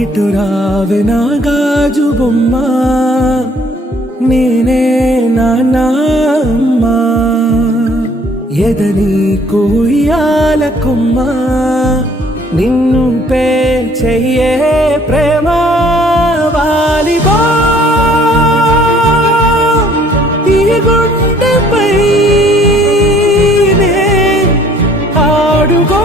ఇటు రావే నా గాజు బొమ్మ, నేనే నాన్న అమ్మ, ఎదని కుయ్యాల కొమ్మ, నిన్ను పే చెయ్యే ప్రేమ వాలిబా ఈ గుండెపై ఆడుగో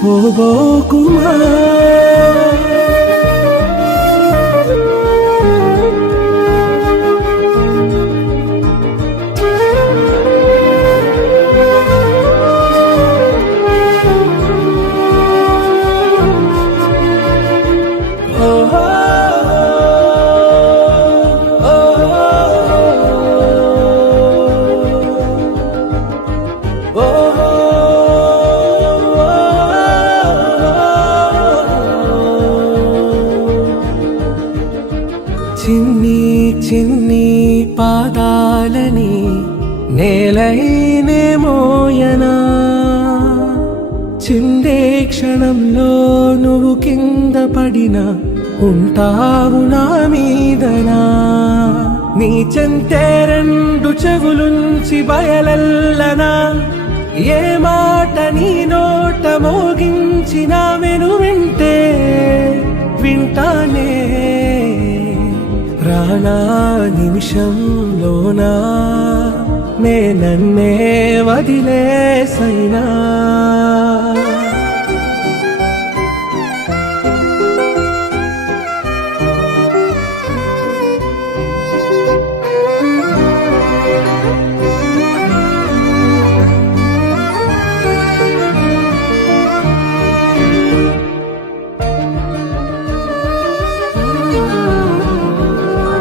పోబోకుమా చిన్ని చిన్ని పాదాలని నేలైనే మోయనా, చిందే క్షణంలో నువ్వు కింద పడినా ఉంటావు నా మీదనా, నీ చెంతే రెండు చెవులుంచి బయలల్లనా, ఏ మాట నీ నోట మోగించిన వెను వింటే వింటానే, రానా నిమిషంలోనా నే నన్నే వదిలేసైనా.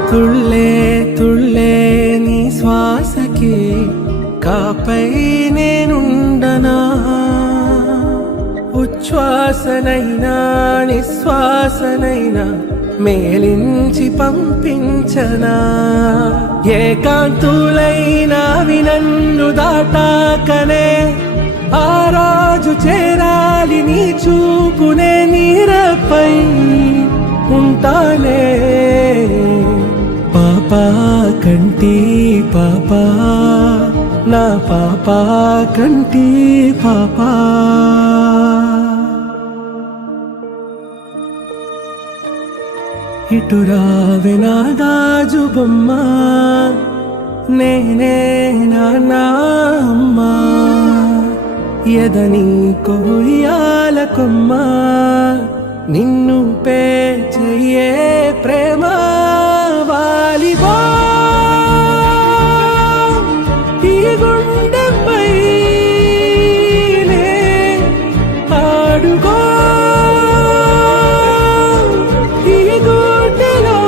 తుళ్ళే తుళ్ళే నీ శ్వాసకి కాపై నేనుండనా, ఉచ్ఛ్వాసనైనా నిశ్వాసనైనా మేలించి పంపించనా, ఏకాంతులైనా వినన్ను దాటాకనే ఆ రాజు చేరాలి నీ చూపునే నీరపై ఉంటానే, పాపా కంటి పాపా నా పాపా కంటి పాపా. ఇటు రావే నా గాజు బొమ్మ, నేనే నాన్న అమ్మ, ఎదని కొయ్యాల కొమ్మ, నిన్ను పే చెయ్యే ప్రేమ వాలిబా ఈ గుండెపై ఆడుగో ఈ గుండెలోనే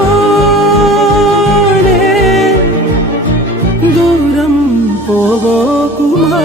దూరం పోగోకుమా.